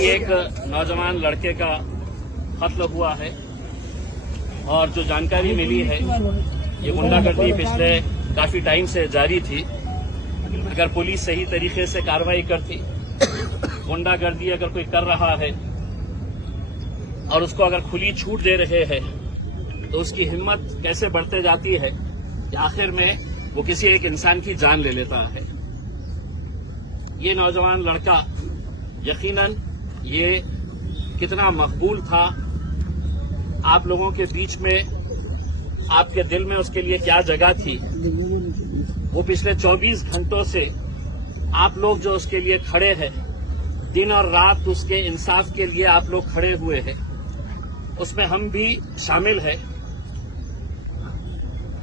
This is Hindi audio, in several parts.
एक नौजवान लड़के का कत्ल हुआ है और जो जानकारी मिली है ये गुंडागर्दी पिछले काफी टाइम से जारी थी। अगर पुलिस सही तरीके से कार्रवाई करती, गुंडागर्दी अगर कोई कर रहा है और उसको अगर खुली छूट दे रहे हैं तो उसकी हिम्मत कैसे बढ़ते जाती है कि आखिर में वो किसी एक इंसान की जान ले लेता है। ये नौजवान लड़का यकीनन ये कितना मकबूल था आप लोगों के बीच में, आपके दिल में उसके लिए क्या जगह थी, वो पिछले 24 घंटों से आप लोग जो उसके लिए खड़े हैं, दिन और रात उसके इंसाफ के लिए आप लोग खड़े हुए हैं, उसमें हम भी शामिल हैं।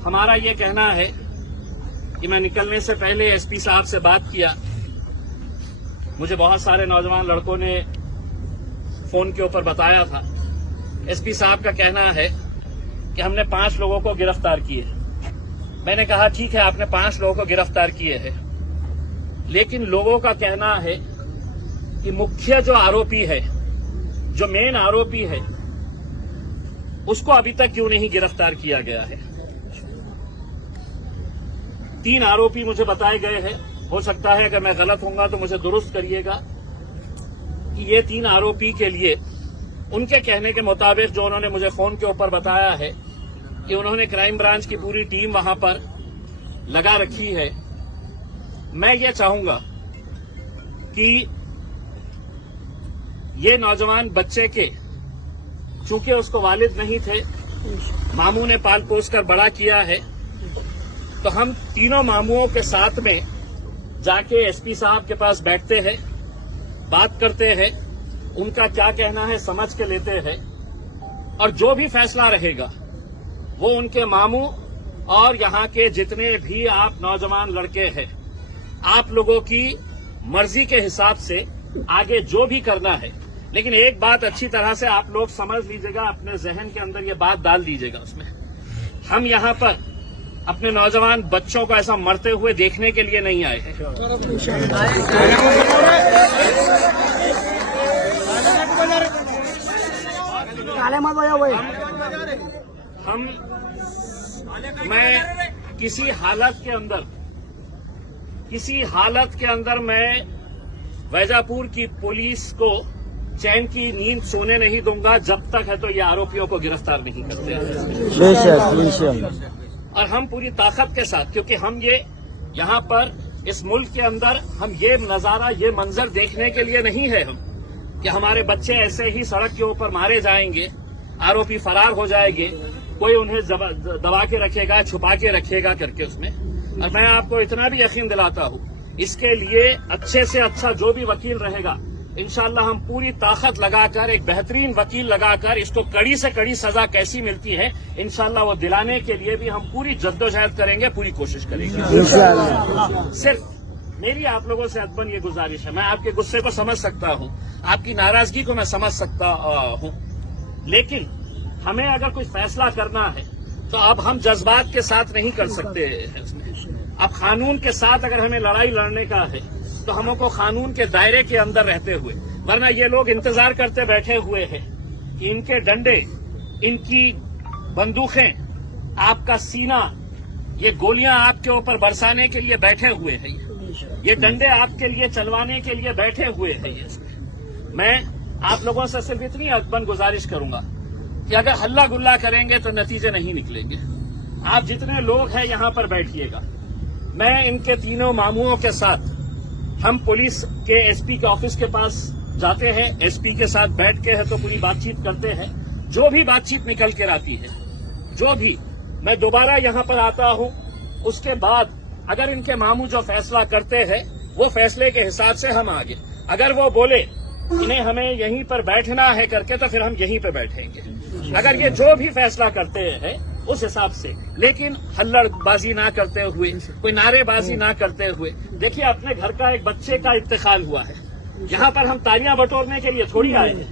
हमारा ये कहना है कि मैं निकलने से पहले एसपी साहब से बात किया। मुझे बहुत सारे नौजवान लड़कों ने फोन के ऊपर बताया था। एसपी साहब का कहना है कि हमने 5 लोगों को गिरफ्तार किए। मैंने कहा ठीक है, आपने 5 लोगों को गिरफ्तार किए हैं, लेकिन लोगों का कहना है कि मुख्य जो आरोपी है, जो मेन आरोपी है, उसको अभी तक क्यों नहीं गिरफ्तार किया गया है। 3 आरोपी मुझे बताए गए हैं। हो सकता है अगर मैं गलत होऊंगा तो मुझे दुरुस्त करिएगा कि ये 3 आरोपी के लिए उनके कहने के मुताबिक जो उन्होंने मुझे फोन के ऊपर बताया है कि उन्होंने क्राइम ब्रांच की पूरी टीम वहां पर लगा रखी है। मैं ये चाहूंगा कि ये नौजवान बच्चे के, चूंकि उसको वालिद नहीं थे, मामू ने पाल पोस कर बड़ा किया है, तो हम तीनों मामुओं के साथ में जाके एसपी साहब के पास बैठते हैं, बात करते हैं, उनका क्या कहना है समझ के लेते हैं, और जो भी फैसला रहेगा वो उनके मामू और यहाँ के जितने भी आप नौजवान लड़के हैं, आप लोगों की मर्जी के हिसाब से आगे जो भी करना है। लेकिन एक बात अच्छी तरह से आप लोग समझ लीजिएगा, अपने जहन के अंदर ये बात डाल दीजिएगा उसमें, हम यहाँ पर अपने नौजवान बच्चों को ऐसा मरते हुए देखने के लिए नहीं आए हैं। मैं किसी हालत के अंदर मैं वैजापुर की पुलिस को चैन की नींद सोने नहीं दूंगा जब तक है तो ये आरोपियों को गिरफ्तार नहीं करते। और हम पूरी ताकत के साथ, क्योंकि हम ये यहाँ पर इस मुल्क के अंदर हम ये नजारा, ये मंजर देखने के लिए नहीं है हम कि हमारे बच्चे ऐसे ही सड़क के ऊपर मारे जाएंगे, आरोपी फरार हो जाएंगे, कोई उन्हें दबा के रखेगा, छुपा के रखेगा करके उसमें। और मैं आपको इतना भी यकीन दिलाता हूँ, इसके लिए अच्छे से अच्छा जो भी वकील रहेगा, इंशाल्लाह हम पूरी ताकत लगाकर, एक बेहतरीन वकील लगाकर, इसको कड़ी से कड़ी सजा कैसी मिलती है इंशाल्लाह वो दिलाने के लिए भी हम पूरी जद्दोजहद करेंगे, पूरी कोशिश करेंगे। सिर्फ मेरी आप लोगों से अदबन ये गुजारिश है, मैं आपके गुस्से को समझ सकता हूँ, आपकी नाराजगी को मैं समझ सकता हूँ, लेकिन हमें अगर कोई फैसला करना है तो अब हम जज्बात के साथ नहीं कर सकते हैं उसमें। अब कानून के साथ अगर हमें लड़ाई लड़ने का है तो हमको कानून के दायरे के अंदर रहते हुए, वरना ये लोग इंतजार करते बैठे हुए हैं कि इनके डंडे, इनकी बंदूकें, आपका सीना, ये गोलियां आपके ऊपर बरसाने के लिए बैठे हुए हैं, ये डंडे आपके लिए चलवाने के लिए बैठे हुए हैं। मैं आप लोगों से सिर्फ इतनी अदबन गुजारिश करूंगा कि अगर हल्ला गुल्ला करेंगे तो नतीजे नहीं निकलेंगे। आप जितने लोग हैं यहां पर बैठिएगा। मैं इनके तीनों मामुओं के साथ हम पुलिस के एसपी के ऑफिस के पास जाते हैं, एसपी के साथ बैठ के है तो पूरी बातचीत करते हैं। जो भी बातचीत निकल कर आती है, जो भी, मैं दोबारा यहाँ पर आता हूँ, उसके बाद अगर इनके मामू जो फैसला करते हैं वो फैसले के हिसाब से हम आगे, अगर वो बोले इन्हें हमें यहीं पर बैठना है करके तो फिर हम यहीं पर बैठेंगे। अगर ये जो भी फैसला करते हैं उस हिसाब से, लेकिन हल्लड़बाजी ना करते हुए, कोई नारेबाजी ना करते हुए। देखिए, अपने घर का एक बच्चे का इंतकाल हुआ है, यहाँ पर हम तालियां बटोरने के लिए थोड़ी आए हैं।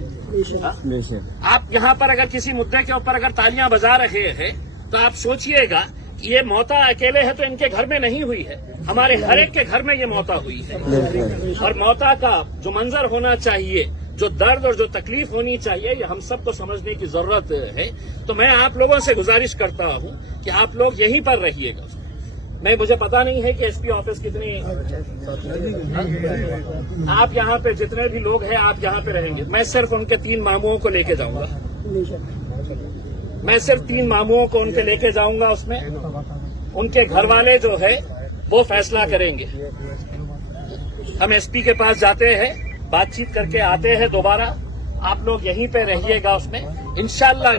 आप यहाँ पर अगर किसी मुद्दे के ऊपर अगर तालियां बजा रहे हैं तो आप सोचिएगा ये मौता अकेले है तो इनके घर में नहीं हुई है, हमारे हर एक के घर में ये मौता हुई है। और मौता का जो मंजर होना चाहिए, जो दर्द और जो तकलीफ होनी चाहिए, ये हम सबको समझने की जरूरत है। तो मैं आप लोगों से गुजारिश करता हूं कि आप लोग यहीं पर रहिएगा। मुझे पता नहीं है कि एसपी ऑफिस कितनी, आप यहाँ पे जितने भी लोग हैं आप यहाँ पे रहेंगे। मैं सिर्फ उनके 3 मामुओं को लेके जाऊंगा, मैं सिर्फ 3 मामुओं को उनके लेके जाऊंगा। उसमें उनके घर वाले जो है वो फैसला करेंगे। हम एसपी के पास जाते हैं, बातचीत करके आते हैं दोबारा। आप लोग यहीं पे रहिएगा। उसमें इंशाल्लाह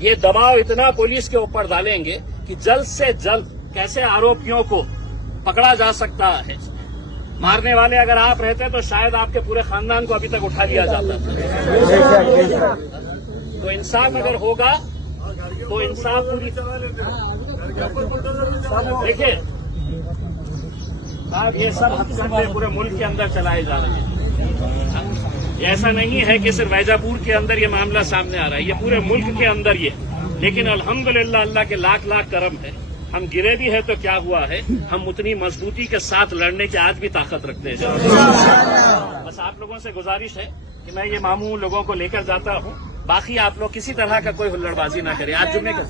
ये दबाव इतना पुलिस के ऊपर डालेंगे कि जल्द से जल्द कैसे आरोपियों को पकड़ा जा सकता है। मारने वाले अगर आप रहते तो शायद आपके पूरे खानदान को अभी तक उठा लिया जाता। तो इंसाफ अगर होगा तो इंसाफ पूरी, देखिए ये सब हथकंडे पूरे मुल्क के अंदर चलाए जा रहे हैं। ऐसा नहीं है कि सिर्फ वैजापुर के अंदर ये मामला सामने आ रहा है, ये पूरे मुल्क के अंदर ये। लेकिन अल्हम्दुलिल्लाह अल्लाह के लाख लाख करम है, हम गिरे भी है तो क्या हुआ है, हम उतनी मजबूती के साथ लड़ने की आज भी ताकत रखते हैं। बस आप लोगों से गुजारिश है कि मैं ये मामू लोगों को लेकर जाता हूँ। बाकी आप लोग किसी तरह का कोई हुल्लड़बाजी ना करें। आज जुम्मे का